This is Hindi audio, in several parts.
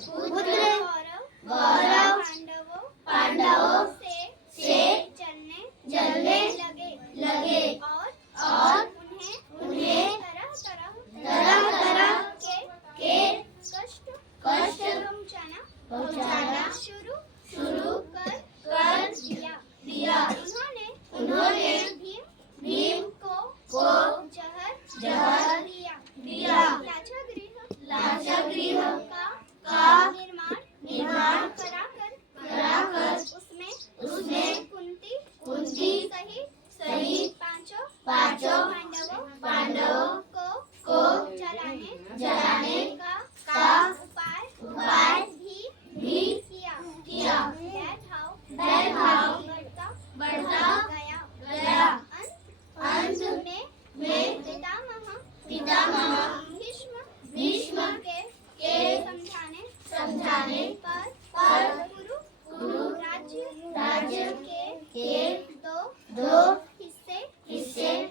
पुत्र कौरव पांडवों से जलने लगे और उन्हें तरह तरह के कष्ट पहुंचाना शुरू कर दिया। उन्होंने भीम को जहर दिया। लाक्षागृह का निर्माण कराकर उसमें कुंती सहित पांचों पांडवों को जलाने का उपाय भी किया। बैरभाव बढ़ता गया। अंत में पितामह भीष्म के समझाने पर कुरु राज्य के दो हिस्से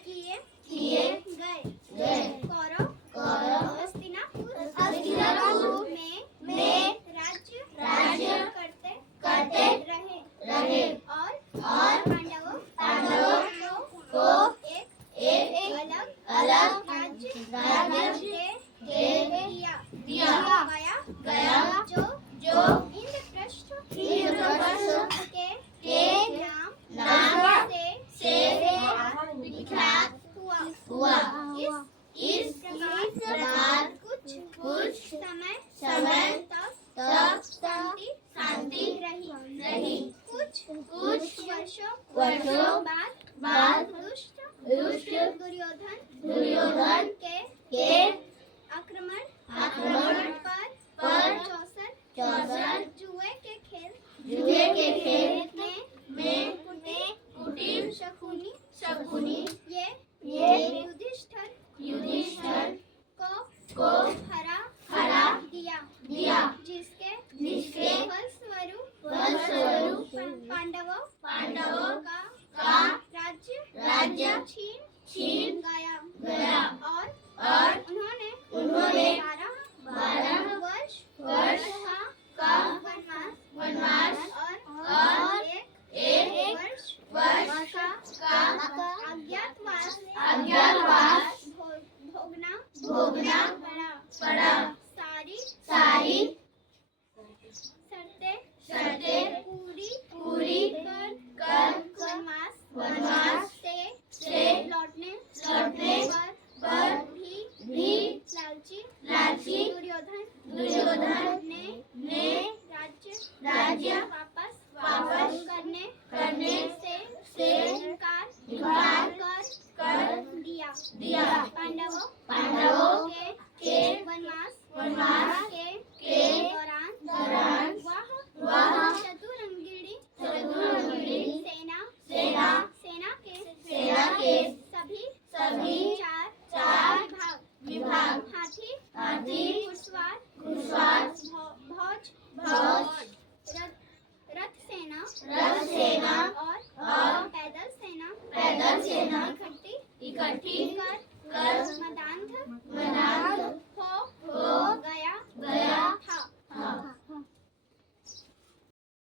किए गए। कौरव हस्तिनापुर में राज्य करते रहे और पांडवों को एक अलग राज्य दे दिया गया जो इंद्रप्रस्थ के नाम से विख्यात हुआ। इस प्रकार कुछ समय तक शांति रही। कुछ वर्षों बाद दुष्ट दुर्योधन के आक्रमण पर चौसर जुए के खेल में कुटिल शकुनी ये युधिष्ठिर को हरा दिया जिसके फलस्वरूप पांडवों का राज्य छीन गया और उन्होंने 12 वर्ष का वनवास और एक वर्ष का अज्ञातवास भोगना पड़ा। सारी शर्तें पूरी कर वनवास से लौटने पर भी लालची दुर्योधन ने राज्य वापस करने से इनकार कर दिया। पांडवों के वनवास